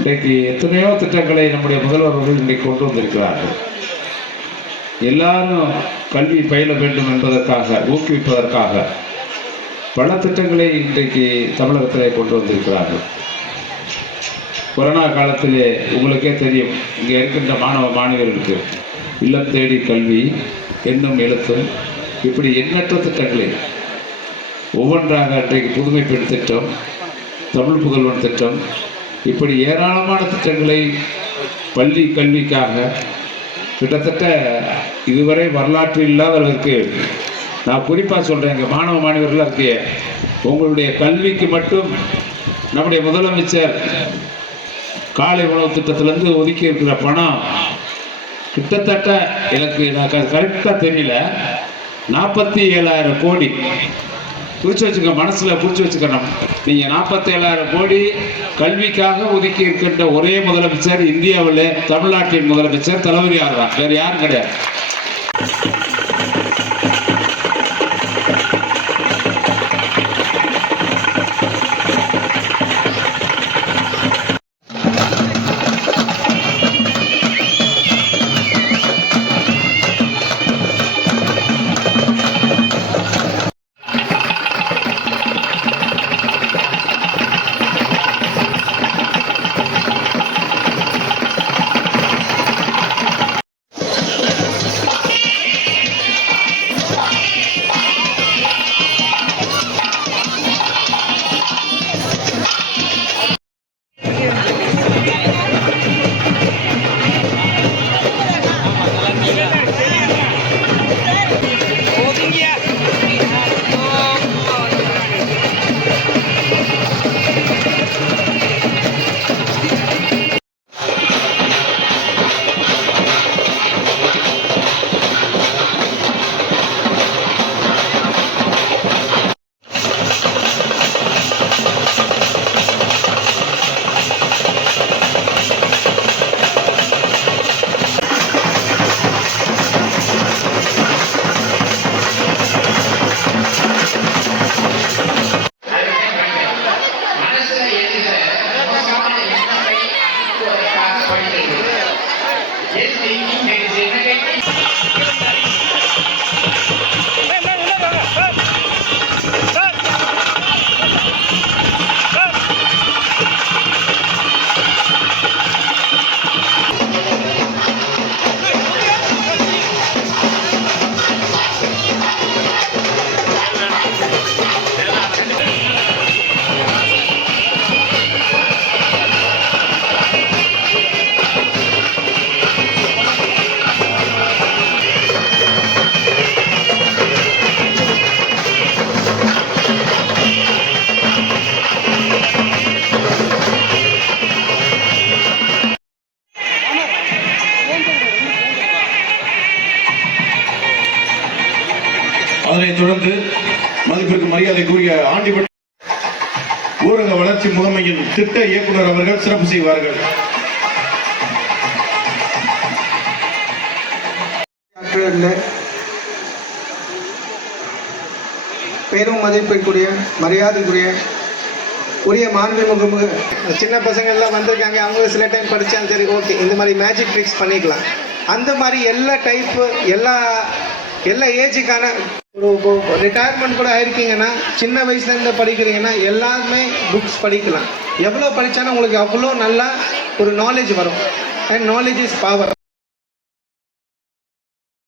இன்றைக்கு எத்தனையோ திட்டங்களை நம்முடைய முதல்வர் அவர்கள் இன்றைக்கு கொண்டு வந்திருக்கிறார்கள். எல்லாரும் கல்வி பயில வேண்டும் என்பதற்காக, ஊக்குவிப்பதற்காக பல திட்டங்களை இன்றைக்கு தமிழகத்திலே கொண்டு வந்திருக்கிறார்கள். கொரோனா காலத்திலே உங்களுக்கே தெரியும், இங்கே இருக்கின்ற மாணவ மாணவர்களுக்கு இல்லம் தேடி கல்வி, எண்ணும் எழுத்தும், இப்படி எண்ணற்ற திட்டங்களை ஒவ்வொன்றாக இன்றைக்கு புதுமை பெண் திட்டம், தமிழ் புதல்வன் திட்டம், இப்படி ஏராளமான திட்டங்களை பள்ளி கல்விக்காக கிட்டத்தட்ட இதுவரை வரலாற்று இல்லாதவர்களுக்கு நான் குறிப்பாக சொல்கிறேன். எங்கள் மாணவ மாணவர்களாக இருக்கே, உங்களுடைய கல்விக்கு மட்டும் நம்முடைய முதலமைச்சர் காலை உணவு திட்டத்திலேருந்து ஒதுக்கி இருக்கிற பணம் கிட்டத்தட்ட எனக்கு கரெக்டாக தெரியல, 47,000 கோடி. குறித்து வச்சுக்க, மனசில் குறித்து வச்சுக்கணும். நீங்கள் 47,000 கோடி கல்விக்காக ஒதுக்கி இருக்கின்ற ஒரே முதலமைச்சர் இந்தியாவில், தமிழ்நாட்டின் முதலமைச்சர் தளபதி ஆகிறார், வேறு யாரும் கிடையாது. அதனைத் தொடர்ந்து மதிப்பிற்கு மரியாதைக்குரிய ஆண்டிபட்டி ஊரக வளர்ச்சி முகமையின் திட்ட இயக்குனர் அவர்கள் சிறப்பு செய்வார்கள். பெரும் மதிப்பிற்குரிய மரியாதைக்குரிய உரிய மாண்புமிகு சின்ன பசங்க எல்லாம் வந்திருக்காங்க. அவங்க சில டைம் படித்தாலும் சரி, ஓகே, இந்த மாதிரி மேஜிக் ட்ரிக்ஸ் பண்ணிக்கலாம். அந்த மாதிரி எல்லா டைப்பு எல்லா ஏஜுக்கான ஒரு ரிட்டையர்மெண்ட் கூட ஆயிருக்கீங்கன்னா, சின்ன வயசுலேருந்து படிக்கிறீங்கன்னா எல்லாருமே புக்ஸ் படிக்கலாம். எவ்வளோ படித்தாலும் உங்களுக்கு அவ்வளோ நல்லா ஒரு நாலேஜ் வரும். And knowledge is power.